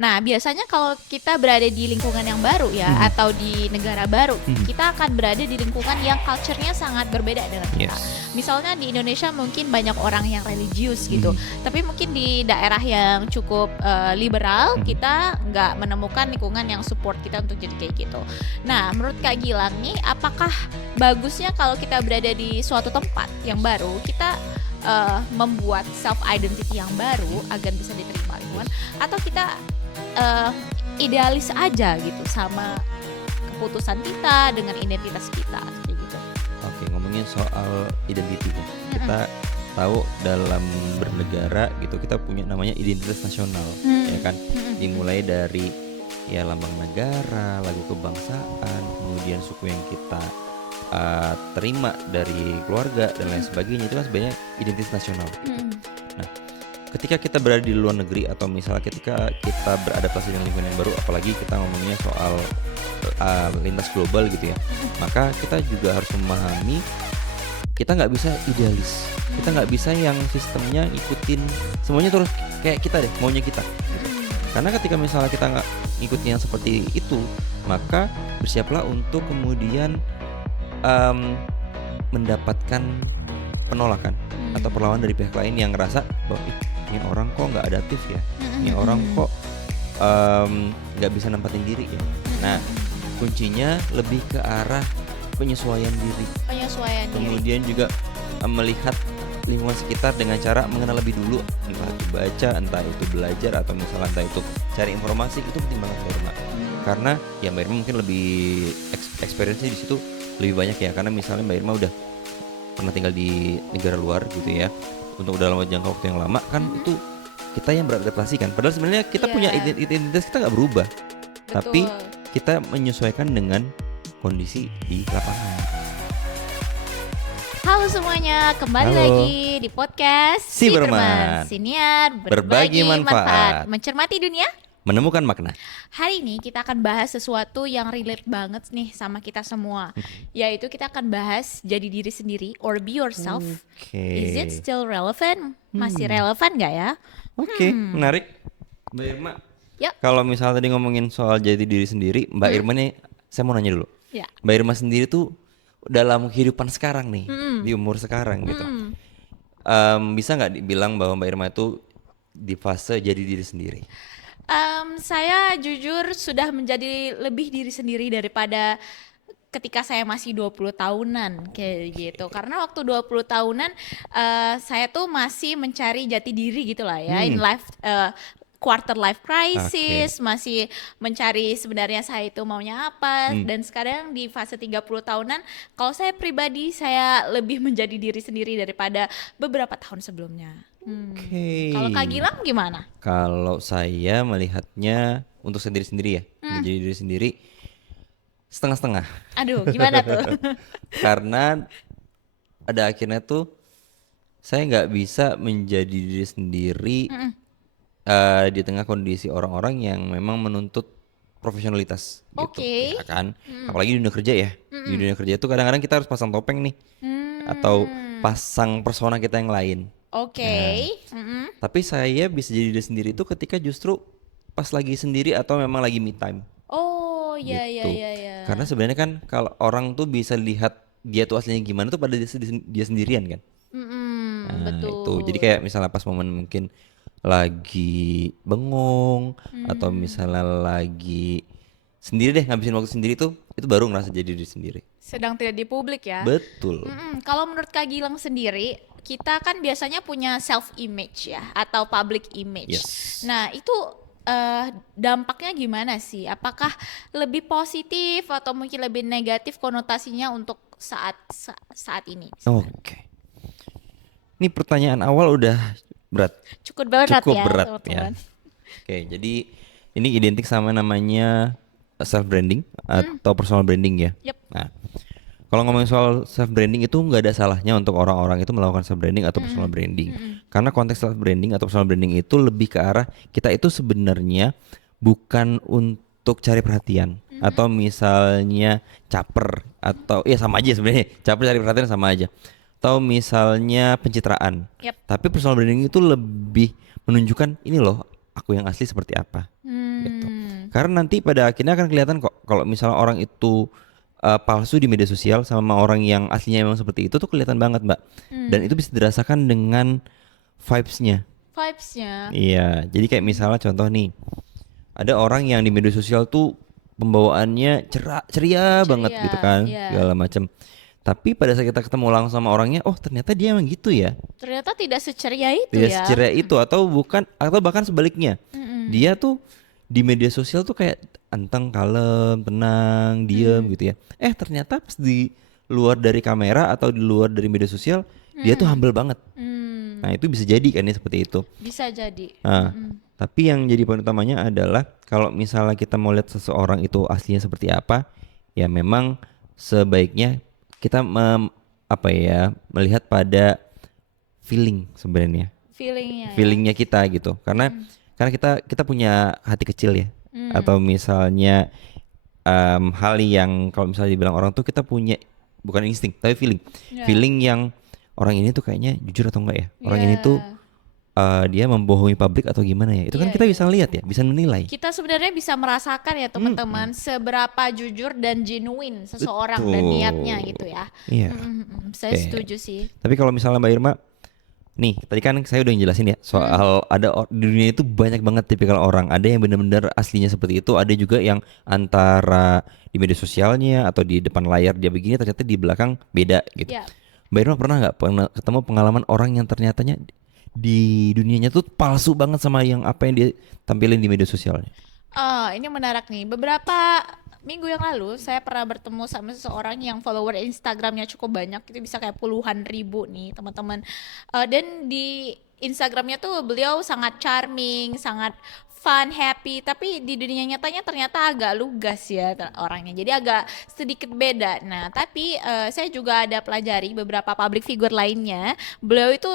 Nah, biasanya kalau kita berada di lingkungan yang baru ya, atau di negara baru, kita akan berada di lingkungan yang culture-nya sangat berbeda dengan kita. Yes. Misalnya di Indonesia mungkin banyak orang yang religius gitu, tapi mungkin di daerah yang cukup liberal, kita nggak menemukan lingkungan yang support kita untuk jadi kayak gitu. Nah, menurut Kak Gilang nih, apakah bagusnya kalau kita berada di suatu tempat yang baru, kita membuat self identity yang baru agar bisa diterima lingkungan, atau kita idealis aja gitu sama keputusan kita dengan identitas kita kayak gitu. Oke, ngomongin soal identity ya. Kita tahu dalam bernegara gitu kita punya namanya identitas nasional, ya kan? Dimulai dari ya lambang negara, lagu kebangsaan, kemudian suku yang kita terima dari keluarga dan lain sebagainya, itu kan sebenarnya identitas nasional gitu. Nah, ketika kita berada di luar negeri atau misalnya ketika kita beradaptasi dengan lingkungan yang baru, apalagi kita ngomongnya soal lintas global gitu ya, maka kita juga harus memahami kita nggak bisa idealis, kita nggak bisa yang sistemnya ikutin semuanya terus kayak kita deh, maunya kita gitu. Karena ketika misalnya kita nggak ngikutin yang seperti itu, maka bersiaplah untuk kemudian mendapatkan penolakan atau perlawanan dari pihak lain yang ngerasa bahwa ini orang kok nggak adaptif ya, ini orang kok nggak bisa nempatin diri ya. Nah, kuncinya lebih ke arah penyesuaian diri. Kemudian juga melihat lingkungan sekitar dengan cara mengenal lebih dulu, entah itu baca, entah itu belajar, atau misalnya entah itu cari informasi. Itu penting banget Mbak Irma. Karena ya Mbak Irma mungkin lebih experience-nya di situ lebih banyak ya, karena misalnya Mbak Irma udah pernah tinggal di negara luar gitu ya, untuk dalam jangka waktu yang lama kan, itu kita yang beradaptasi kan. Padahal sebenarnya kita punya identitas kita nggak berubah. Betul. Tapi kita menyesuaikan dengan kondisi di lapangan. Halo semuanya, kembali Halo. lagi di podcast Si Berman. Siniar Berbagi manfaat. mencermati dunia. Menemukan makna. Hari ini kita akan bahas sesuatu yang relate banget nih sama kita semua, yaitu kita akan bahas jadi diri sendiri or be yourself. Is it still relevant? Masih relevan nggak ya? Oke, menarik. Mbak Irma, Ya. kalau misalnya tadi ngomongin soal jadi diri sendiri, Mbak Irma nih, saya mau nanya dulu. Ya. Mbak Irma sendiri tuh dalam kehidupan sekarang nih, di umur sekarang gitu, bisa nggak dibilang bahwa Mbak Irma itu di fase jadi diri sendiri? Saya jujur sudah menjadi lebih diri sendiri daripada ketika saya masih 20 tahunan kayak gitu. Karena waktu 20 tahunan saya tuh masih mencari jati diri gitu lah ya, in life quarter life crisis, masih mencari sebenarnya saya itu maunya apa. Dan sekarang di fase 30 tahunan, kalau saya pribadi saya lebih menjadi diri sendiri daripada beberapa tahun sebelumnya. Kalau Kak Gilang gimana? Kalau saya melihatnya untuk sendiri-sendiri ya, menjadi diri sendiri setengah-setengah. Aduh, gimana tuh? Karena ada akhirnya tuh saya nggak bisa menjadi diri sendiri di tengah kondisi orang-orang yang memang menuntut profesionalitas gitu, ya kan? Apalagi di dunia kerja ya. Di dunia kerja itu kadang-kadang kita harus pasang topeng nih, atau pasang persona kita yang lain. Tapi saya bisa jadi diri sendiri itu ketika justru pas lagi sendiri atau memang lagi me time. Oh, iya gitu. iya. Karena sebenarnya kan kalau orang tuh bisa lihat dia tuh aslinya gimana tuh pada dia sendirian kan. Nah, betul. itu. Jadi kayak misalnya pas momen mungkin lagi bengong atau misalnya lagi sendiri deh, ngabisin waktu sendiri tuh, itu baru ngerasa jadi diri sendiri. Sedang tidak di publik ya. Betul. Kalau menurut Kak Gilang sendiri, kita kan biasanya punya self image ya, atau public image. Yes. Nah, itu dampaknya gimana sih? Apakah lebih positif atau mungkin lebih negatif konotasinya untuk saat ini? Oke. Ini pertanyaan awal udah berat. Cukup berat ya, Ya. teman-teman. Oke, jadi ini identik sama namanya self branding atau personal branding ya. Yep. Nah, kalau ngomongin soal self branding itu nggak ada salahnya untuk orang-orang itu melakukan self branding atau personal branding. Karena konteks self branding atau personal branding itu lebih ke arah kita itu sebenarnya bukan untuk cari perhatian atau misalnya caper, atau ya sama aja sebenarnya, caper cari perhatian sama aja. Atau misalnya pencitraan. Yep. Tapi personal branding itu lebih menunjukkan ini loh aku yang asli seperti apa. Karena nanti pada akhirnya akan kelihatan kok kalau misalnya orang itu palsu di media sosial sama orang yang aslinya memang seperti itu tuh kelihatan banget, Mbak. Dan itu bisa dirasakan dengan vibes-nya. Vibes-nya. Iya, jadi kayak misalnya contoh nih, ada orang yang di media sosial tuh pembawaannya ceria banget gitu Ceria, kan, ya. segala macam. Tapi pada saat kita ketemu langsung sama orangnya, oh ternyata dia emang gitu ya. Ternyata tidak seceria itu Tidak ya. seceria itu atau bukan atau bahkan sebaliknya. Dia tuh di media sosial tuh kayak anteng, kalem, tenang, diem gitu ya. Ternyata pas di luar dari kamera atau di luar dari media sosial, dia tuh humble banget. Hmm, Nah, itu bisa jadi kan ya seperti itu. bisa jadi. Nah, tapi yang jadi poin utamanya adalah kalau misalnya kita mau lihat seseorang itu aslinya seperti apa, ya memang sebaiknya kita melihat pada feeling sebenarnya, Feelingnya ya. feelingnya kita gitu. Karena kita punya hati kecil ya, atau misalnya hal yang kalau misalnya dibilang orang tuh kita punya bukan insting tapi feeling, Ya. feeling yang orang ini tuh kayaknya jujur atau enggak ya, orang ini Ya. tuh dia membohongi publik atau gimana ya, itu kan Iya, kita iya. bisa lihat ya, bisa menilai. Kita sebenarnya bisa merasakan ya teman-teman seberapa jujur dan genuine seseorang dan Betul. niatnya gitu ya. Iya. Saya Oke. setuju sih. Tapi kalau misalnya Mbak Irma, nih tadi kan saya udah ngejelasin ya soal di dunia itu banyak banget tipikal orang. Ada yang benar-benar aslinya seperti itu, ada juga yang antara di media sosialnya atau di depan layar dia begini, ternyata di belakang beda gitu. Ya. Mbak Irma pernah nggak ketemu pengalaman orang yang ternyatanya di dunianya tuh palsu banget sama yang apa yang dia tampilin di media sosialnya? Ini menarik nih. Beberapa minggu yang lalu saya pernah bertemu sama seseorang yang follower Instagramnya cukup banyak. Itu bisa kayak puluhan ribu nih teman-teman. Dan di Instagramnya tuh beliau sangat charming, sangat fun, happy. Tapi di dunia nyatanya ternyata agak lugas ya orangnya. Jadi agak sedikit beda. Nah, tapi saya juga ada pelajari beberapa public figure lainnya. Beliau itu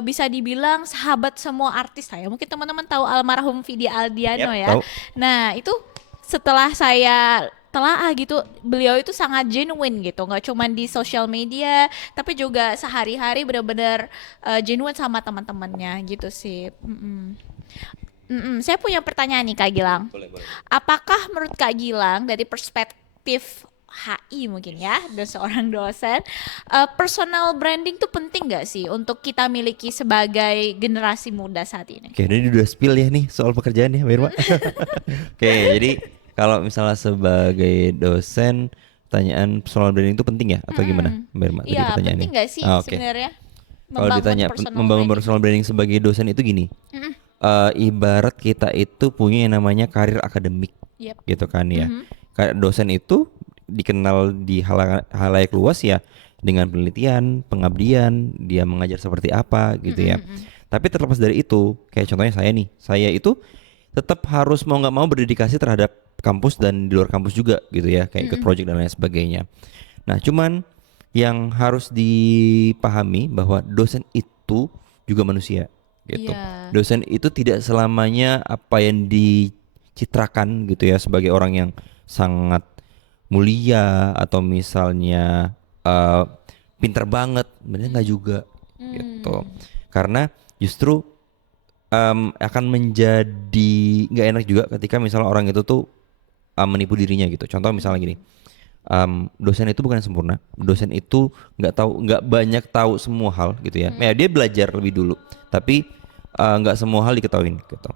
bisa dibilang sahabat semua artis saya. Mungkin teman-teman tahu almarhum Vidi Aldiano ya. Tahu. Nah, itu setelah saya telaah gitu, beliau itu sangat genuine gitu, nggak cuma di sosial media, tapi juga sehari-hari benar-benar genuine sama teman-temannya gitu sih. Saya punya pertanyaan nih Kak Gilang. Boleh. Apakah menurut Kak Gilang dari perspektif HI mungkin ya dan seorang dosen, personal branding tuh penting gak sih untuk kita miliki sebagai generasi muda saat ini? Oke, ini udah spill ya nih soal pekerjaan ya, Mbak Irma. Oke, jadi kalau misalnya sebagai dosen, pertanyaan personal branding itu penting ya atau gimana, Mbak Irma? Tadi Iya, pertanyaannya. penting gak sih Oke. sebenarnya Kalau ditanya membangun personal branding sebagai dosen itu gini, ibarat kita itu punya yang namanya karir akademik, Yep. gitu kan ya. Kayak dosen itu dikenal di halayak luas ya dengan penelitian, pengabdian, dia mengajar seperti apa gitu ya. Tapi terlepas dari itu, kayak contohnya saya itu tetap harus mau nggak mau berdedikasi terhadap kampus dan di luar kampus juga gitu ya, kayak ikut project dan lain sebagainya. Nah, cuman yang harus dipahami bahwa dosen itu juga manusia gitu. Iya. Dosen itu tidak selamanya apa yang dicitrakan gitu ya sebagai orang yang sangat mulia atau misalnya pinter banget, bener nggak juga gitu. Karena justru akan menjadi nggak enak juga ketika misalnya orang itu tuh menipu dirinya gitu. Contoh misalnya gini, dosen itu bukan sempurna, dosen itu nggak banyak tahu semua hal gitu ya. Ya dia belajar lebih dulu, tapi nggak semua hal diketahuin gitu.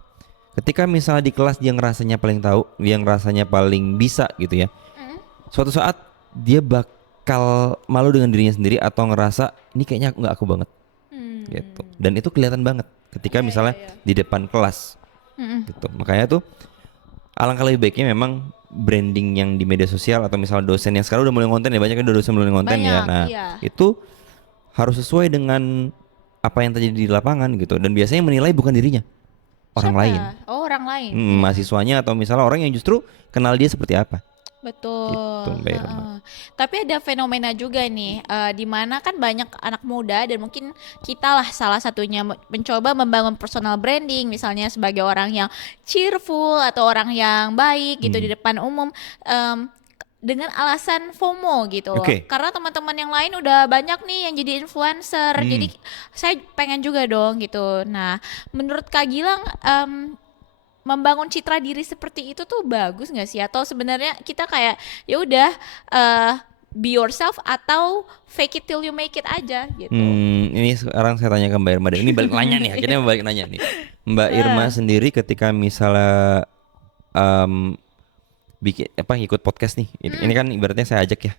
Ketika misalnya di kelas dia ngerasanya paling tahu, dia ngerasanya paling bisa gitu ya, suatu saat dia bakal malu dengan dirinya sendiri atau ngerasa ini kayaknya nggak aku banget gitu. Dan itu kelihatan banget ketika misalnya di depan kelas gitu. Makanya tuh alangkah lebih baiknya memang branding yang di media sosial atau misalnya dosen yang sekarang udah mulai konten ya, banyak kan dosen mulai konten ya. Banyak, Nah iya. itu harus sesuai dengan apa yang terjadi di lapangan gitu. Dan biasanya yang menilai bukan dirinya, orang Siapa? lain. Oh, orang lain. Mahasiswanya atau misalnya orang yang justru kenal dia seperti apa. Betul. Gitu, Mbak Irma. Heeh. Tapi ada fenomena juga nih, di mana kan banyak anak muda dan mungkin kita lah salah satunya mencoba membangun personal branding, misalnya sebagai orang yang cheerful atau orang yang baik gitu di depan umum. Dengan alasan FOMO gitu loh. Oke. Karena teman-teman yang lain udah banyak nih yang jadi influencer. Jadi saya pengen juga dong gitu. Nah, menurut Kak Gilang, membangun citra diri seperti itu tuh bagus nggak sih? Atau sebenarnya kita kayak ya udah eh, be yourself atau fake it till you make it aja gitu. Ini sekarang saya tanya ke Mbak Irma deh. Ini balik nanya nih, akhirnya balik nanya nih. Mbak Irma sendiri ketika misalnya bikin ikut podcast nih. Ini kan ibaratnya saya ajak ya.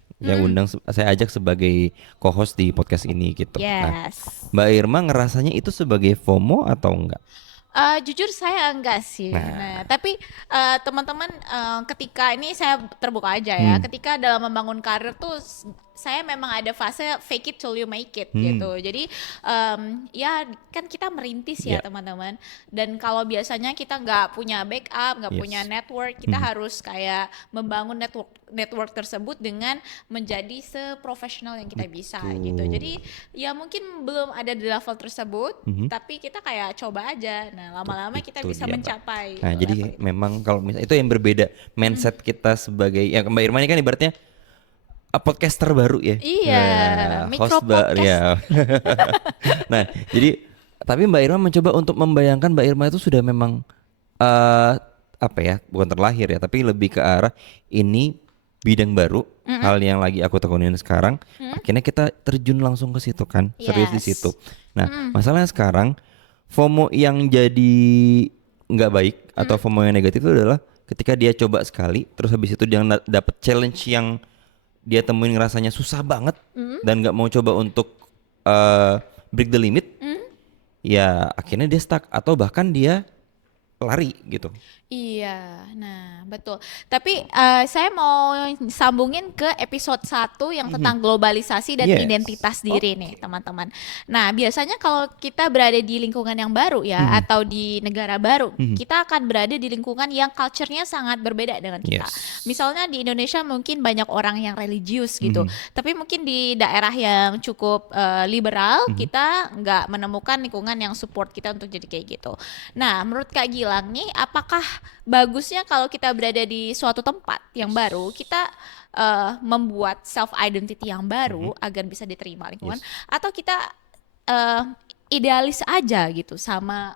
Saya ajak sebagai co-host di podcast ini gitu. Nah, Yes. Mbak Irma ngerasanya itu sebagai FOMO atau enggak? Jujur saya enggak sih. Nah, tapi teman-teman ketika ini saya terbuka aja ya. Ketika dalam membangun karir tuh saya memang ada fase fake it till you make it gitu. Jadi ya kan kita merintis ya teman-teman. Dan kalau biasanya kita nggak punya backup, nggak punya network, kita harus kayak membangun network tersebut dengan menjadi seprofesional yang kita bisa gitu. Jadi ya mungkin belum ada di level tersebut, tapi kita kayak coba aja. Nah, lama-lama kita Itu bisa dia, Mbak. mencapai Nah, level jadi itu. memang kalau misalnya itu yang berbeda mindset kita sebagai ya Mbak Irma ini kan ibaratnya podcaster baru ya. Iya, micro podcast. ya. Nah, jadi tapi Mbak Irma mencoba untuk membayangkan Mbak Irma itu sudah memang apa ya, bukan terlahir ya, tapi lebih ke arah ini bidang baru, hal yang lagi aku tekunin sekarang. Akhirnya kita terjun langsung ke situ kan, serius di Yes. situ. Nah, masalahnya sekarang FOMO yang jadi nggak baik atau FOMO yang negatif itu adalah ketika dia coba sekali, terus habis itu dia dapet challenge yang dia temuin ngerasanya susah banget dan nggak mau coba untuk break the limit, ya akhirnya dia stuck atau bahkan dia lari gitu. Iya, nah betul. Tapi saya mau sambungin ke episode 1 yang tentang globalisasi dan Yes. identitas diri nih teman-teman. Nah biasanya kalau kita berada di lingkungan yang baru ya atau di negara baru, kita akan berada di lingkungan yang culture-nya sangat berbeda dengan kita. Yes. Misalnya di Indonesia mungkin banyak orang yang religius gitu, tapi mungkin di daerah yang cukup liberal kita nggak menemukan lingkungan yang support kita untuk jadi kayak gitu. Nah menurut Kak Gilang nih, apakah bagusnya kalau kita berada di suatu tempat yang baru, kita membuat self identity yang baru agar bisa diterima lingkungan, atau kita idealis aja gitu sama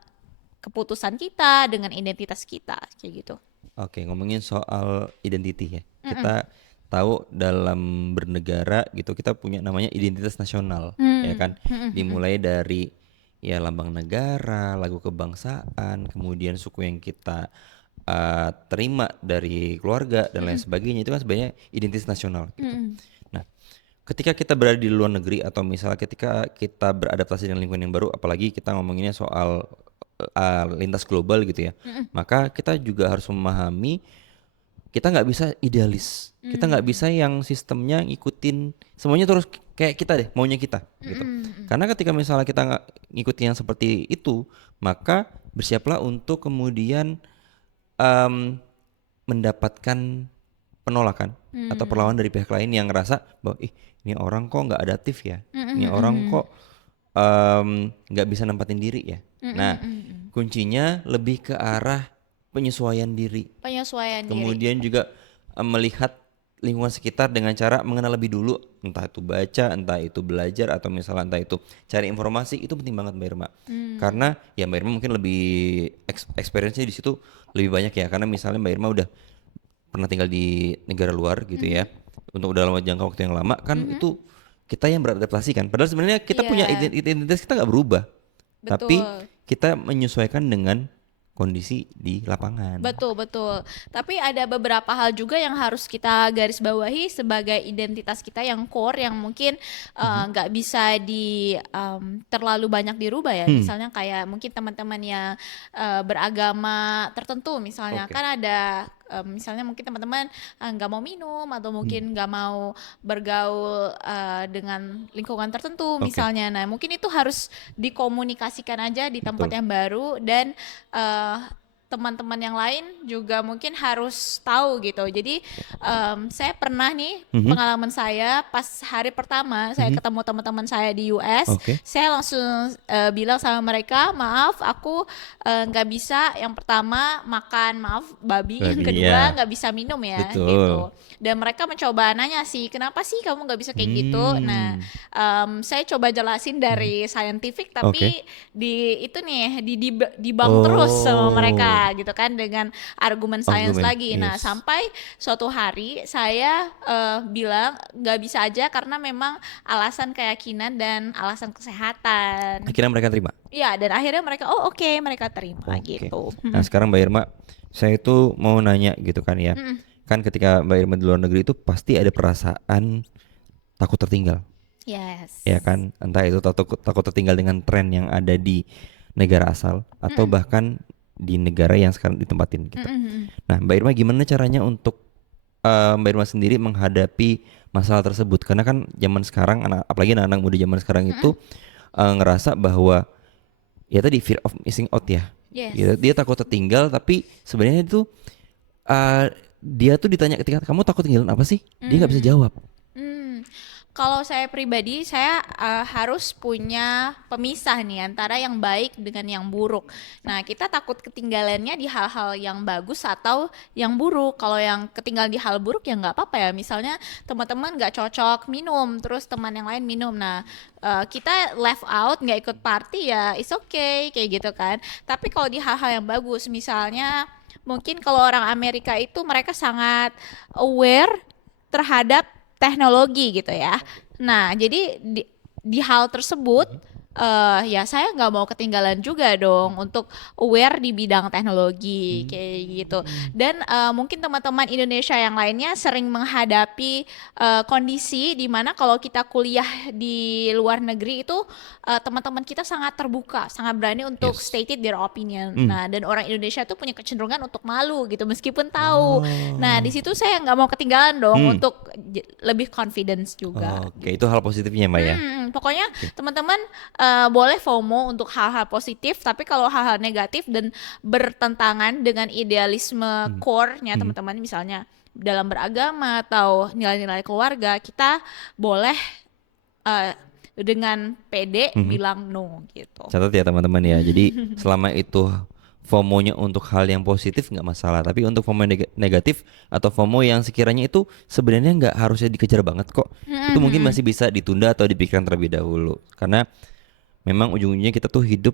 keputusan kita dengan identitas kita kayak gitu? Oke, ngomongin soal identity ya. Kita tahu dalam bernegara gitu kita punya namanya identitas nasional, ya kan? Dimulai dari ya lambang negara, lagu kebangsaan, kemudian suku yang kita terima dari keluarga dan lain sebagainya, itu kan sebenarnya identitas nasional gitu. Nah, ketika kita berada di luar negeri atau misalnya ketika kita beradaptasi dengan lingkungan yang baru, apalagi kita ngomonginnya soal lintas global gitu ya, maka kita juga harus memahami kita nggak bisa idealis, kita nggak bisa yang sistemnya ngikutin semuanya terus kayak kita deh, maunya kita gitu. Karena ketika misalnya kita nggak ngikutin yang seperti itu, maka bersiaplah untuk kemudian mendapatkan penolakan atau perlawanan dari pihak lain yang ngerasa bahwa ini orang kok nggak adaptif ya, ini orang kok nggak bisa nempatin diri ya. Nah, kuncinya lebih ke arah penyesuaian diri. Penyesuaian diri. Kemudian juga melihat lingkungan sekitar dengan cara mengenal lebih dulu, entah itu baca, entah itu belajar, atau misalnya entah itu cari informasi. Itu penting banget Mbak Irma. Karena ya Mbak Irma mungkin lebih experience-nya di situ lebih banyak ya, karena misalnya Mbak Irma udah pernah tinggal di negara luar gitu ya, untuk udah lama jangka waktu yang lama kan, itu kita yang beradaptasi kan. Padahal sebenarnya kita punya identitas, kita nggak berubah, tapi kita menyesuaikan dengan kondisi di lapangan. Betul, betul. Tapi ada beberapa hal juga yang harus kita garis bawahi sebagai identitas kita yang core, yang mungkin nggak bisa terlalu banyak dirubah ya. Misalnya kayak mungkin teman-teman yang beragama tertentu, misalnya kan ada misalnya mungkin teman-teman nggak mau minum atau mungkin nggak mau bergaul dengan lingkungan tertentu misalnya. Nah mungkin itu harus dikomunikasikan aja di tempat yang baru, dan teman-teman yang lain juga mungkin harus tahu gitu. Jadi saya pernah nih, pengalaman saya pas hari pertama saya ketemu teman-teman saya di US, saya langsung bilang sama mereka, maaf aku nggak bisa, yang pertama makan babi, yang kedua nggak bisa minum ya. Gitu. Dan mereka mencoba nanya sih, kenapa sih kamu nggak bisa kayak gitu. Nah saya coba jelasin dari scientific, tapi di itu nih dibang terus sama mereka ya gitu kan, dengan argumen sains Argumen, lagi. Nah, yes. sampai suatu hari saya bilang nggak bisa aja karena memang alasan keyakinan dan alasan kesehatan. Akhirnya mereka terima. Ya, dan akhirnya mereka oke, mereka terima Oke. gitu. Nah sekarang Mbak Irma, saya itu mau nanya gitu kan ya. Kan ketika Mbak Irma di luar negeri itu pasti ada perasaan takut tertinggal, Yes. ya kan? Entah itu takut tertinggal dengan tren yang ada di negara asal atau bahkan di negara yang sekarang ditempatin gitu. Nah Mbak Irma gimana caranya untuk Mbak Irma sendiri menghadapi masalah tersebut? Karena kan zaman sekarang apalagi anak-anak muda zaman sekarang itu ngerasa bahwa ya tadi fear of missing out ya. Yes. Gitu. Dia takut tertinggal tapi sebenarnya itu dia tuh ditanya ketika kamu takut tinggalin apa sih? Dia nggak bisa jawab. Kalau saya pribadi, saya harus punya pemisah nih antara yang baik dengan yang buruk. Nah, kita takut ketinggalannya di hal-hal yang bagus atau yang buruk. Kalau yang ketinggalan di hal buruk ya nggak apa-apa ya. Misalnya teman-teman nggak cocok minum, terus teman yang lain minum. Nah, kita left out, nggak ikut party ya, it's okay kayak gitu kan. Tapi kalau di hal-hal yang bagus, misalnya mungkin kalau orang Amerika itu mereka sangat aware terhadap teknologi gitu ya. Nah, jadi di hal tersebut ya saya nggak mau ketinggalan juga dong untuk aware di bidang teknologi kayak gitu. Dan mungkin teman-teman Indonesia yang lainnya sering menghadapi kondisi di mana kalau kita kuliah di luar negeri itu teman-teman kita sangat terbuka, sangat berani untuk Yes. stated their opinion. Nah, dan orang Indonesia tuh punya kecenderungan untuk malu gitu meskipun tahu. Nah, di situ saya nggak mau ketinggalan dong untuk lebih confidence juga. Oke, itu hal positifnya Mbak ya. Pokoknya teman-teman boleh FOMO untuk hal-hal positif, tapi kalau hal-hal negatif dan bertentangan dengan idealisme core-nya teman-teman, misalnya dalam beragama atau nilai-nilai keluarga, kita boleh dengan pede bilang no gitu. Catat ya teman-teman ya. Jadi selama itu FOMO-nya untuk hal yang positif nggak masalah, tapi untuk FOMO negatif atau FOMO yang sekiranya itu sebenarnya nggak harusnya dikejar banget kok. Itu mungkin masih bisa ditunda atau dipikirkan terlebih dahulu. Karena memang ujung-ujungnya kita tuh hidup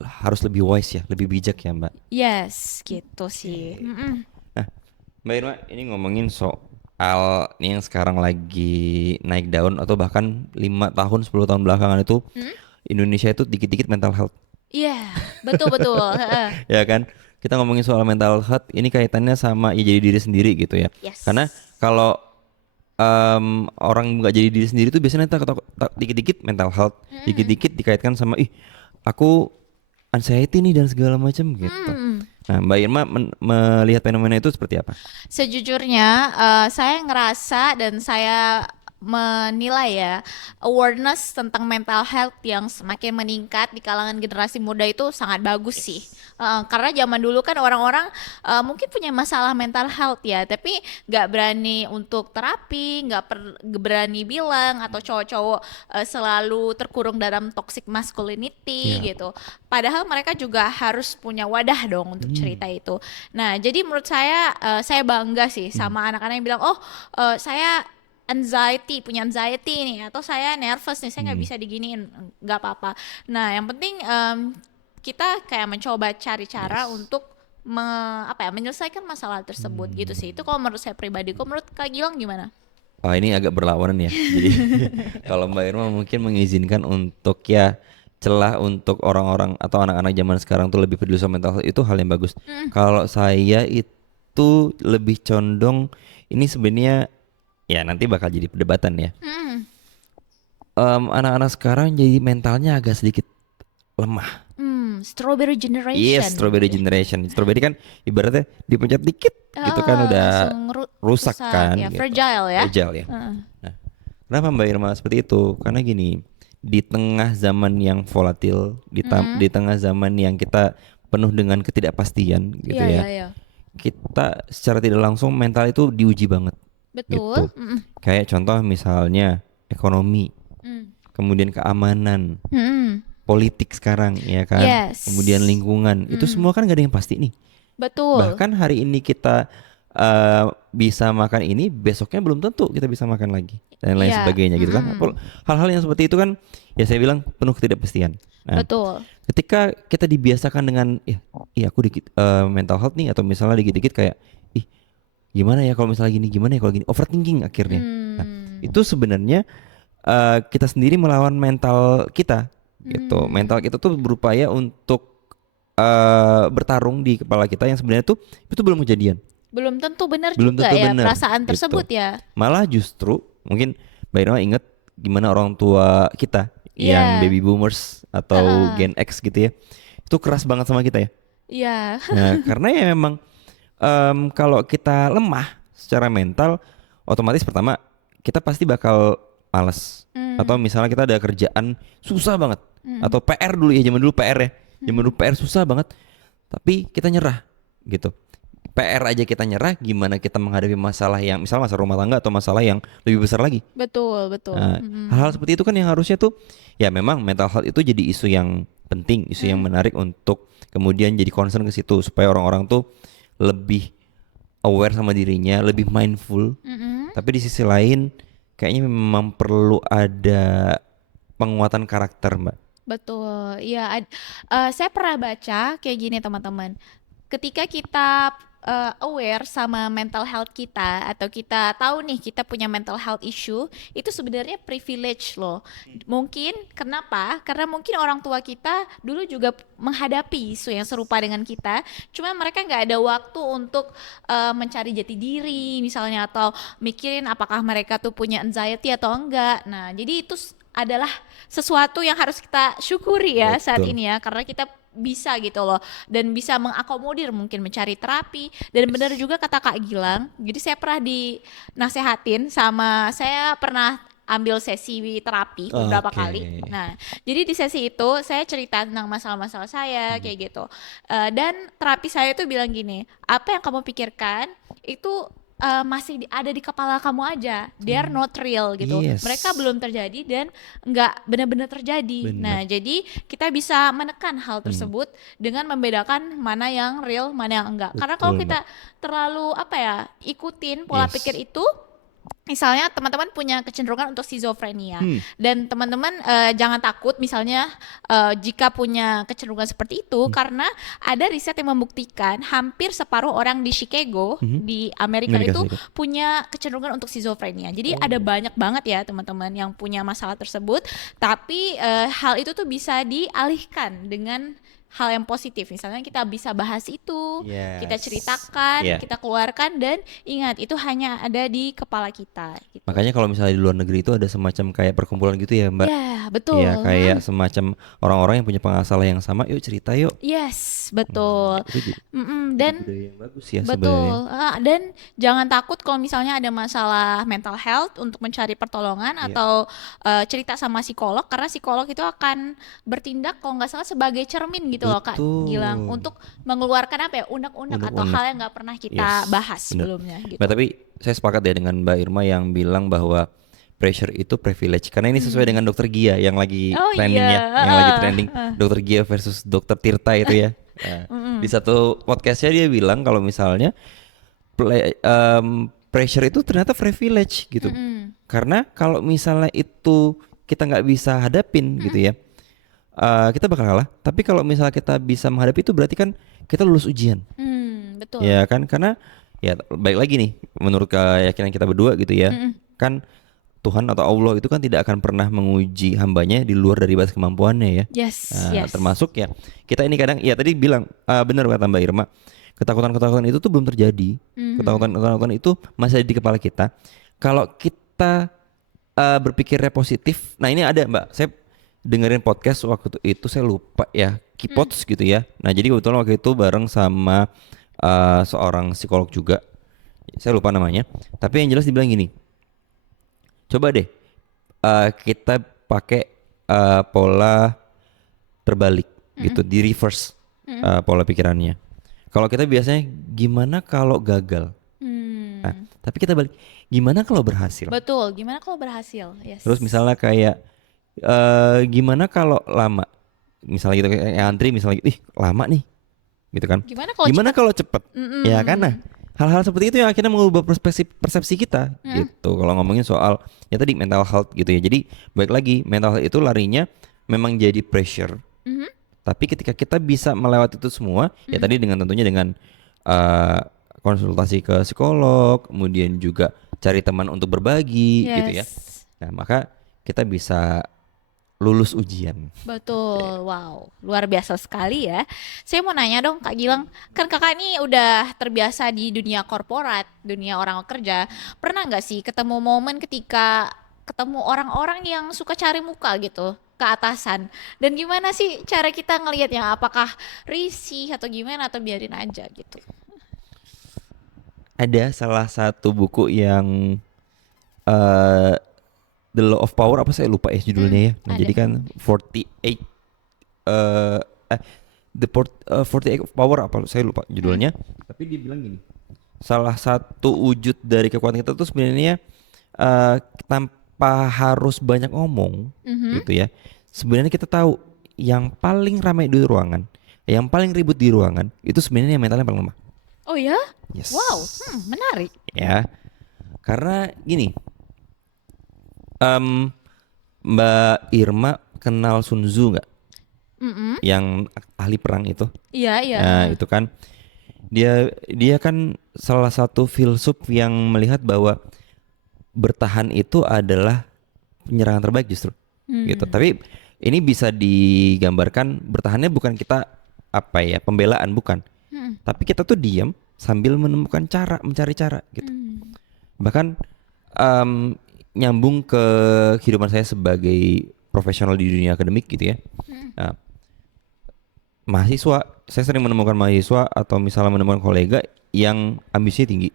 harus lebih wise ya, lebih bijak ya Mbak. Yes, gitu sih. Nah, Mbak Irma, ini ngomongin soal ini yang sekarang lagi naik daun atau bahkan 5 tahun 10 tahun belakangan itu Indonesia itu dikit-dikit mental health. Iya, betul-betul. Ya kan? Kita ngomongin soal mental health ini kaitannya sama ya jadi diri sendiri gitu ya. Yes. Karena kalau orang nggak jadi diri sendiri tuh biasanya dikit-dikit mental health, dikit-dikit dikaitkan sama aku anxiety nih dan segala macam gitu. Nah, Mbak Irma melihat fenomena itu seperti apa? Sejujurnya saya ngerasa dan saya menilai ya, awareness tentang mental health yang semakin meningkat di kalangan generasi muda itu sangat bagus sih. Karena zaman dulu kan orang-orang mungkin punya masalah mental health ya, tapi nggak berani untuk terapi, nggak berani bilang, atau cowok-cowok selalu terkurung dalam toxic masculinity gitu. Padahal mereka juga harus punya wadah dong untuk cerita itu. Nah, jadi menurut saya bangga sih sama anak-anak yang bilang, saya punya anxiety nih, atau saya nervous nih, saya nggak bisa diginiin, nggak apa-apa. Nah, yang penting kita kayak mencoba cari cara untuk menyelesaikan masalah tersebut gitu sih. Itu kalau menurut saya pribadi. Kok menurut Kak Gilang gimana? Wah, ini agak berlawanan ya. Jadi kalau Mbak Irma mungkin mengizinkan untuk ya celah untuk orang-orang atau anak-anak zaman sekarang tuh lebih peduli sama mental health, itu hal yang bagus. Kalau saya itu lebih condong ini sebenarnya ya nanti bakal jadi perdebatan ya. Anak-anak sekarang jadi mentalnya agak sedikit lemah. Strawberry generation. Yes, strawberry generation. Strawberry kan ibaratnya dipencet dikit gitu kan udah langsung rusak kan. ya, gitu. fragile ya. Fragile ya. Nah, kenapa Mbak Irma seperti itu? Karena gini, di tengah zaman yang volatil, di tengah zaman yang kita penuh dengan ketidakpastian gitu ya. Kita secara tidak langsung mental itu diuji banget. Betul. Gitu. Kayak contoh misalnya ekonomi, kemudian keamanan, politik sekarang ya kan, Yes. kemudian lingkungan, itu semua kan gak ada yang pasti nih. Betul. Bahkan hari ini kita bisa makan ini, besoknya belum tentu kita bisa makan lagi dan lain Iya. sebagainya gitu kan. Hal-hal yang seperti itu kan ya saya bilang penuh ketidakpastian. Nah, Betul. ketika kita dibiasakan dengan aku dikit mental health nih, atau misalnya dikit-dikit kayak gimana ya kalau misalnya gini, gimana ya kalau gini, overthinking akhirnya. Nah, itu sebenarnya kita sendiri melawan mental kita gitu. Mental kita tuh berupaya untuk bertarung di kepala kita yang sebenarnya tuh itu belum kejadian. Belum tentu benar Belum juga tentu ya benar perasaan gitu. tersebut ya. Malah justru mungkin Mbak Irma inget gimana orang tua kita yang Iya. baby boomers atau Gen X gitu ya, itu keras banget sama kita ya. Iya. Nah, karena ya memang kalau kita lemah secara mental, otomatis pertama kita pasti bakal males. Atau misalnya kita ada kerjaan susah banget, atau PR dulu ya, zaman dulu PR ya, zaman dulu PR susah banget, tapi kita nyerah gitu. PR aja kita nyerah, gimana kita menghadapi masalah yang misalnya masalah rumah tangga atau masalah yang lebih besar lagi. Betul, betul. Nah, hal-hal seperti itu kan yang harusnya tuh ya memang mental health itu jadi isu yang penting, isu yang menarik untuk kemudian jadi concern ke situ supaya orang-orang tuh lebih aware sama dirinya, lebih mindful. Tapi di sisi lain kayaknya memang perlu ada penguatan karakter, Mbak. Betul. Iya, saya pernah baca kayak gini teman-teman. Ketika kita aware sama mental health kita, atau kita tahu nih kita punya mental health issue, itu sebenarnya privilege loh. Mungkin kenapa? Karena mungkin orang tua kita dulu juga menghadapi isu yang serupa dengan kita, cuma mereka nggak ada waktu untuk mencari jati diri misalnya, atau mikirin apakah mereka tuh punya anxiety atau enggak. Nah, jadi itu adalah sesuatu yang harus kita syukuri ya saat Betul. ini ya, karena kita bisa gitu loh, dan bisa mengakomodir, mungkin mencari terapi. Dan benar juga kata Kak Gilang, jadi saya pernah dinasehatin sama, saya pernah ambil sesi terapi beberapa Oke. kali. Nah, jadi di sesi itu saya cerita tentang masalah-masalah saya kayak gitu. Dan terapi saya itu bilang gini, apa yang kamu pikirkan itu masih ada di kepala kamu aja, they are not real gitu. Yes. Mereka belum terjadi dan nggak benar-benar terjadi. Benar. Nah, jadi kita bisa menekan hal tersebut dengan membedakan mana yang real, mana yang enggak. Karena kalau Betul, kita terlalu ikutin pola Yes. pikir itu, misalnya teman-teman punya kecenderungan untuk skizofrenia, dan teman-teman jangan takut misalnya jika punya kecenderungan seperti itu, karena ada riset yang membuktikan hampir separuh orang di Chicago di Amerika Amerika itu Serikat. punya kecenderungan untuk skizofrenia. Jadi ada banyak banget ya teman-teman yang punya masalah tersebut, tapi hal itu tuh bisa dialihkan dengan hal yang positif. Misalnya kita bisa bahas itu, kita Yes. ceritakan, Yeah. kita keluarkan, dan ingat itu hanya ada di kepala kita gitu. Makanya kalau misalnya di luar negeri itu ada semacam kayak perkumpulan gitu ya, Mbak. Ya, betul. Iya, kayak semacam orang-orang yang punya masalah yang sama, yuk cerita yuk. Yes, betul. Itu Dan budaya yang bagus ya sebenarnya. betul. Dan jangan takut kalau misalnya ada masalah mental health untuk mencari pertolongan atau cerita sama psikolog, karena psikolog itu akan bertindak kalau nggak salah sebagai cermin gitu loh Kak Betul. Gilang, untuk mengeluarkan unek-unek atau Unek-unek. hal yang nggak pernah kita Yes, bahas bener. sebelumnya gitu. Mbak, tapi saya sepakat ya dengan Mbak Irma yang bilang bahwa pressure itu privilege, karena ini sesuai dengan Dokter Gia yang lagi Oh, trending iya. ya, yang lagi trending, Dokter Gia versus Dokter Tirta itu ya. Nah, di satu podcastnya dia bilang kalau misalnya pressure itu ternyata privilege gitu, karena kalau misalnya itu kita nggak bisa hadapin gitu ya, kita bakal kalah. Tapi kalau misalnya kita bisa menghadapi itu, berarti kan kita lulus ujian. Betul. Ya kan, karena ya baik lagi nih menurut keyakinan kita berdua gitu ya, kan Tuhan atau Allah itu kan tidak akan pernah menguji hambanya di luar dari batas kemampuannya ya. Yes, Nah, yes. termasuk ya kita ini kadang ya tadi bilang benar kata Mbak Irma, ketakutan-ketakutan itu tuh belum terjadi. Ketakutan-ketakutan itu masih ada di kepala kita. Kalau kita berpikirnya positif, nah ini ada Mbak, saya dengerin podcast waktu itu saya lupa ya, Kipots gitu ya. Nah jadi kebetulan waktu itu bareng sama seorang psikolog juga, saya lupa namanya. Tapi yang jelas dibilang gini, coba deh kita pakai pola terbalik gitu, di reverse pola pikirannya. Kalau kita biasanya gimana kalau gagal, nah tapi kita balik, gimana kalau berhasil. Betul. Gimana kalau berhasil? Yes. Terus misalnya kayak gimana kalau lama, misalnya gitu kayak antri misalnya gitu, ih lama nih gitu kan. Gimana kalau Gimana kalau cepet, ya kan. Nah hal-hal seperti itu yang akhirnya mengubah persepsi kita gitu. Kalau ngomongin soal ya tadi mental health gitu ya. Jadi baik lagi mental health itu larinya memang jadi pressure. Mhm, Tapi ketika kita bisa melewati itu semua, ya mhm. tadi dengan tentunya dengan uh, konsultasi ke psikolog, kemudian juga cari teman untuk berbagi gitu ya. Yes. Nah, maka kita bisa lulus ujian. Betul, wow, luar biasa sekali ya. Saya mau nanya dong Kak Gilang, kan kakak ini udah terbiasa di dunia korporat, dunia orang kerja. Pernah nggak sih ketemu momen ketika ketemu orang-orang yang suka cari muka gitu ke atasan? Dan gimana sih cara kita ngelihatnya? Apakah risih atau gimana atau biarin aja gitu? Ada salah satu buku yang uh, The Law of Power apa saya lupa ya Hmm, judulnya ya. Nah, ada. jadi kan 48 uh, eh 48 of Power apa saya lupa Hmm, judulnya. Tapi dia bilang gini, salah satu wujud dari kekuatan kita tuh sebenarnya tanpa harus banyak ngomong mhm. gitu ya. Sebenarnya kita tahu yang paling ramai di ruangan, yang paling ribut di ruangan itu sebenarnya yang mentalnya paling lemah. Oh ya? Wow, Yes. menarik. Ya, karena gini, em, Mbak Irma kenal Sun Tzu nggak? Mm-mm. Yang ahli perang itu. Iya, iya. Nah, itu kan dia dia kan salah satu filsuf yang melihat bahwa bertahan itu adalah penyerangan terbaik justru gitu. Hmm. Tapi ini bisa digambarkan bertahannya bukan kita apa ya pembelaan bukan, Hmm. tapi kita tuh diam sambil menemukan cara mencari cara gitu. Hmm. Bahkan em, nyambung ke kehidupan saya sebagai profesional di dunia akademik gitu ya. Hmm. Nah, mahasiswa saya sering menemukan mahasiswa atau misalnya menemukan kolega yang ambisinya tinggi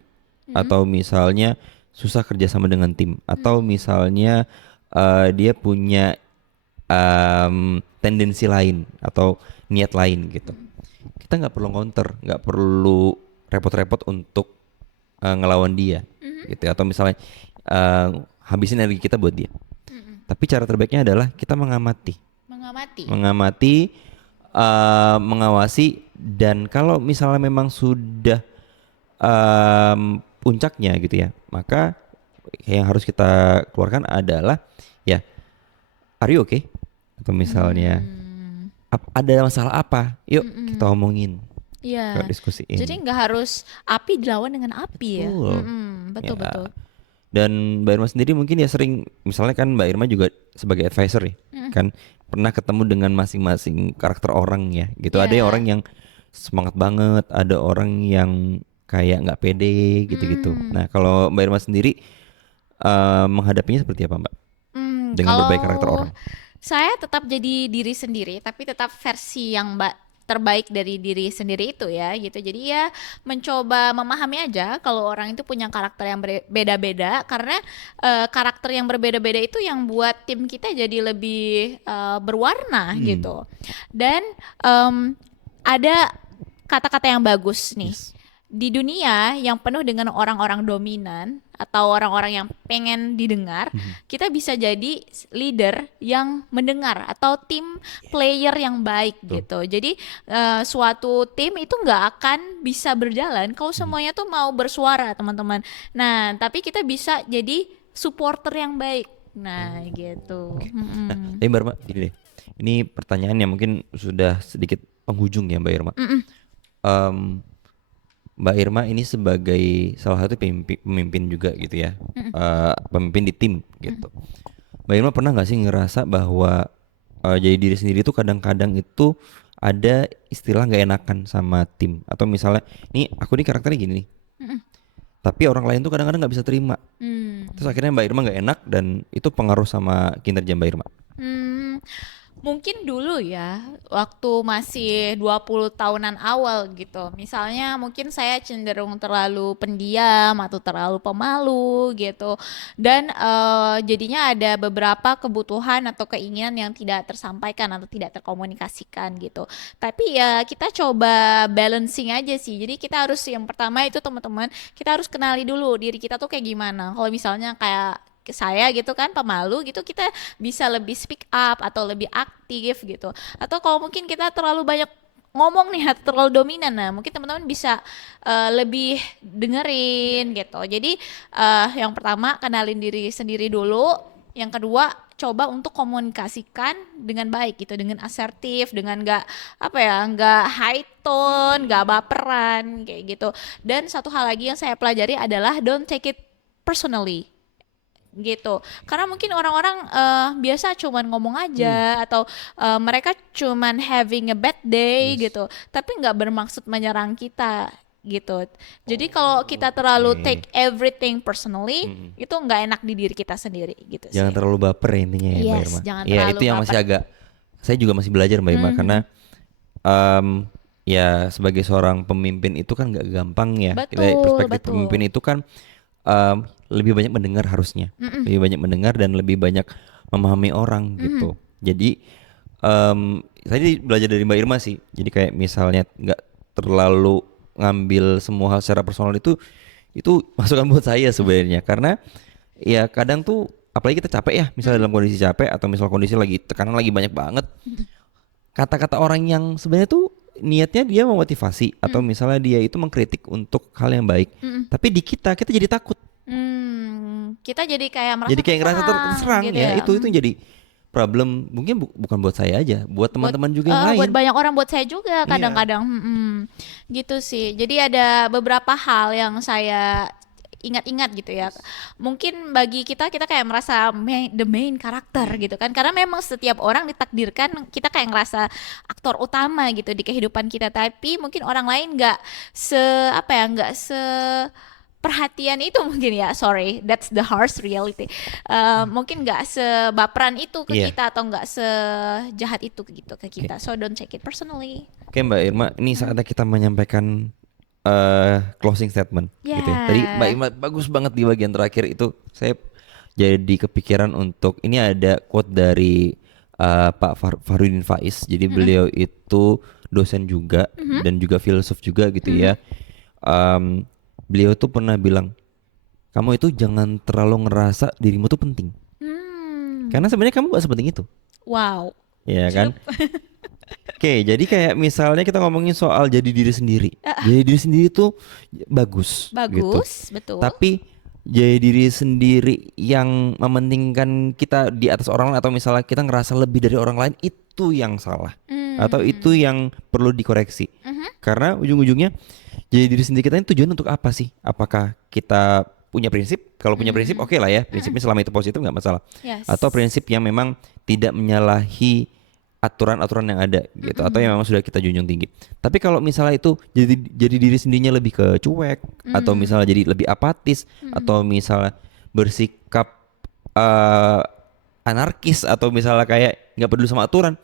Hmm. atau misalnya susah kerja sama dengan tim atau misalnya dia punya tendensi lain atau niat lain gitu. Kita nggak perlu counter, nggak perlu repot-repot untuk ngelawan dia Hmm. gitu ya. Atau misalnya eh, habisin energi kita buat dia. Hmm. Tapi cara terbaiknya adalah kita mengamati, Mengamati. mengamati, mengawasi dan kalau misalnya memang sudah puncaknya gitu ya, maka yang harus kita keluarkan adalah ya, are you okay? Atau misalnya Hmm. ada masalah apa? Yuk kita Mm-mm. omongin, kita Iya. Jadi diskusiin. nggak harus api dilawan dengan api ya. Betul. Mm-mm. Betul, Ya. betul. Dan Mbak Irma sendiri mungkin ya sering, misalnya kan Mbak Irma juga sebagai advisor ya, Mm. kan pernah ketemu dengan masing-masing karakter orang ya, gitu. Ada yang orang Ya. yang semangat banget, ada orang yang kayak nggak pede gitu-gitu. Mm. Nah, kalau Mbak Irma sendiri menghadapinya seperti apa, Mbak? Dengan berbagai karakter Kalau orang. saya tetap jadi diri sendiri, tapi tetap versi yang terbaik dari diri sendiri itu ya gitu. Jadi ya mencoba memahami aja kalau orang itu punya karakter yang berbeda-beda karena karakter yang berbeda-beda itu yang buat tim kita jadi lebih berwarna Hmm. gitu. Dan em, ada kata-kata yang bagus nih Yes. di dunia yang penuh dengan orang-orang dominan atau orang-orang yang pengen didengar, Mhm. kita bisa jadi leader yang mendengar atau tim player yang baik Betul. gitu. Jadi suatu tim itu nggak akan bisa berjalan kalau Mhm. semuanya tuh mau bersuara, teman-teman. Nah, tapi kita bisa jadi supporter yang baik. Nah, gitu. Oke. Nah, Mm-mm. tapi Mbak Irma gini deh. Ini pertanyaan yang mungkin sudah sedikit penghujung ya Mbak Irma. Mm-mm. Em, Mbak Irma ini sebagai salah satu pemimpin juga gitu ya, pemimpin di tim gitu. Mbak Irma pernah nggak sih ngerasa bahwa jadi diri sendiri itu kadang-kadang itu ada istilah nggak enakan sama tim atau misalnya, nih aku nih karakternya gini nih, Mm-mm. tapi orang lain tuh kadang-kadang nggak bisa terima. Terus Mm. akhirnya Mbak Irma nggak enak dan itu pengaruh sama kinerja Mbak Irma. Hmm, mungkin dulu ya, waktu masih 20 tahunan awal gitu. Misalnya mungkin saya cenderung terlalu pendiam atau terlalu pemalu gitu. Dan jadinya ada beberapa kebutuhan atau keinginan yang tidak tersampaikan atau tidak terkomunikasikan gitu. Tapi ya kita coba balancing aja sih. Jadi kita harus yang pertama itu teman-teman, kita harus kenali dulu diri kita tuh kayak gimana. Kalau misalnya kayak saya gitu kan pemalu gitu, kita bisa lebih speak up atau lebih aktif gitu. Atau kalau mungkin kita terlalu banyak ngomong nih atau terlalu dominan. Nah, mungkin teman-teman bisa lebih dengerin gitu. Jadi yang pertama kenalin diri sendiri dulu. Yang kedua coba untuk komunikasikan dengan baik gitu, dengan asertif, dengan nggak apa ya, nggak high tone, nggak baperan kayak gitu. Dan satu hal lagi yang saya pelajari adalah don't take it personally gitu, karena mungkin orang-orang biasa cuman ngomong aja atau mereka cuman having a bad day Yes. gitu, tapi nggak bermaksud menyerang kita gitu. Jadi kalau kita terlalu Oke. take everything personally, itu nggak enak di diri kita sendiri gitu Jangan sih. terlalu baper ya intinya ya Mbak Yes, Irma. jangan Iya terlalu itu yang masih baper. agak, saya juga masih belajar Mbak Irma karena ya sebagai seorang pemimpin itu kan nggak gampang ya. Kita Betul, perspektif betul. pemimpin itu kan lebih banyak mendengar harusnya, lebih banyak mendengar dan lebih banyak memahami orang gitu. Jadi tadi belajar dari Mbak Irma sih. Jadi kayak misalnya nggak terlalu ngambil semua hal secara personal itu masukan buat saya sebenarnya karena ya kadang tuh apalagi kita capek ya, misalnya dalam kondisi capek atau misal kondisi lagi tekanan lagi banyak banget, kata-kata orang yang sebenarnya tuh niatnya dia memotivasi atau misalnya dia itu mengkritik untuk hal yang baik, tapi di kita jadi takut, Kita jadi kayak merasa jadi kayak ngerasa terserang terserang gitu ya. ya. Itu jadi problem mungkin bukan buat saya aja, buat buat teman-teman juga yang buat lain. banyak orang, buat saya juga Iya. kadang-kadang. Gitu sih, jadi ada beberapa hal yang saya ingat-ingat gitu ya, mungkin bagi kita kita kayak merasa the main karakter gitu kan, karena memang setiap orang ditakdirkan kita kayak ngerasa aktor utama gitu di kehidupan kita, tapi mungkin orang lain nggak se apa ya, nggak se perhatian itu mungkin ya, sorry that's the harsh reality. Mungkin nggak sebaperan itu ke Iya. kita atau nggak sejahat itu gitu ke Oke. kita, so don't take it personally. Oke Mbak Irma, ini saatnya kita menyampaikan closing statement Ya. gitu ya. Tadi Mbak Irma bagus banget di bagian terakhir itu. Saya jadi kepikiran untuk ini ada quote dari Pak Farudin Faiz. Jadi beliau itu dosen juga dan juga filsuf juga gitu ya. Beliau tuh pernah bilang, kamu itu jangan terlalu ngerasa dirimu tuh penting. Hmm. Karena sebenarnya kamu gak sepenting itu. Wow. Ya kan? Celup. Oke, jadi kayak misalnya kita ngomongin soal jadi diri sendiri. Jadi diri sendiri tuh bagus gitu. Bagus, betul. Tapi jadi diri sendiri yang mementingkan kita di atas orang lain atau misalnya kita ngerasa lebih dari orang lain, itu yang salah. Atau itu yang perlu dikoreksi. Karena ujung-ujungnya jadi diri sendiri kita ini tujuan untuk apa sih? Apakah kita punya prinsip? Kalau punya prinsip oke lah ya. Prinsipnya selama itu positif nggak masalah. Yes. Atau prinsip yang memang tidak menyalahi aturan-aturan yang ada gitu, atau yang memang sudah kita junjung tinggi. Tapi kalau misalnya itu jadi diri sendirinya lebih ke cuek atau misalnya jadi lebih apatis atau misalnya bersikap eh, anarkis atau misalnya kayak nggak peduli sama aturan,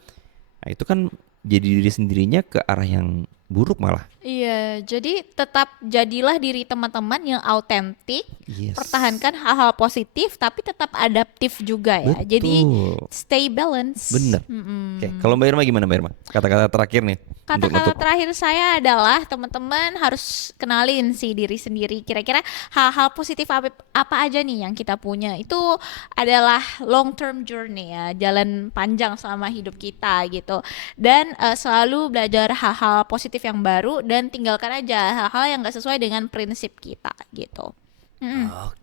nah itu kan jadi diri sendirinya ke arah yang buruk malah. Iya, jadi tetap jadilah diri teman-teman yang autentik, Yes. pertahankan hal-hal positif, tapi tetap adaptif juga ya. Jadi Betul. stay balance. Bener. Oke, kalau Mbak Irma gimana Mbak Irma? Kata-kata terakhir nih untuk Kata-kata nutup. terakhir saya adalah teman-teman harus kenalin sih diri sendiri. Kira-kira hal-hal positif apa aja nih yang kita punya. Itu adalah long term journey ya, jalan panjang selama hidup kita gitu. Dan selalu belajar hal-hal positif yang baru dan tinggalkan aja hal-hal yang gak sesuai dengan prinsip kita gitu.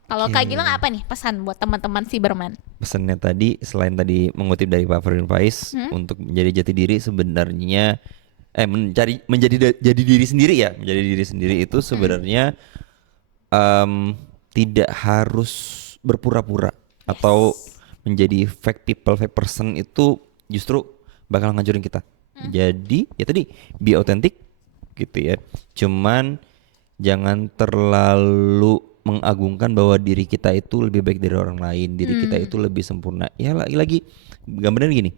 Kalau Kak Gilang apa nih pesan buat teman-teman Cyberman? Pesannya tadi selain tadi mengutip dari Pak Ferdinand Faiz untuk menjadi jati diri sebenarnya jadi diri sendiri ya, menjadi diri sendiri itu sebenarnya tidak harus berpura-pura atau menjadi fake people, fake person, itu justru bakal ngancurin kita. Jadi ya tadi be authentic gitu ya. Cuman jangan terlalu mengagungkan bahwa diri kita itu lebih baik dari orang lain, diri kita itu lebih sempurna. Ya lagi-lagi gambarnya gini,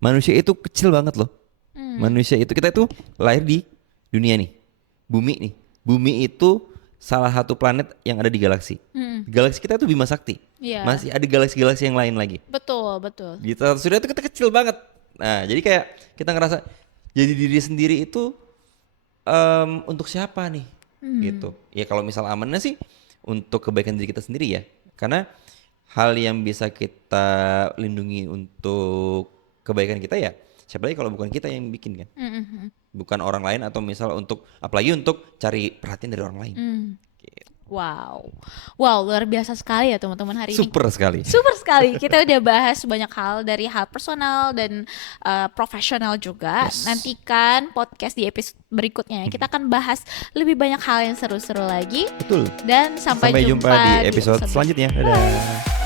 manusia itu kecil banget loh. Manusia itu, kita itu lahir di dunia nih, bumi nih. Bumi itu salah satu planet yang ada di galaksi. Galaksi kita itu Bima Sakti. Iya. Masih ada galaksi-galaksi yang lain lagi. Betul, betul. Di tata surya itu kita kecil banget. Nah, jadi kayak kita ngerasa jadi diri sendiri itu untuk siapa nih? Gitu. Ya kalau misal amannya sih untuk kebaikan diri kita sendiri ya. Karena hal yang bisa kita lindungi untuk kebaikan kita ya Siapa lagi kalau bukan kita yang bikin kan? Mm-mm. Bukan orang lain atau misal untuk apalagi untuk cari perhatian dari orang lain. Gitu. Wow, wow, luar biasa sekali ya teman-teman hari ini. Super sekali. Super sekali. Kita udah bahas banyak hal dari hal personal dan profesional juga. Yes. Nantikan podcast di episode berikutnya. Kita akan bahas lebih banyak hal yang seru-seru lagi. Betul. Dan sampai Sampai jumpa di episode selanjutnya. Dadah.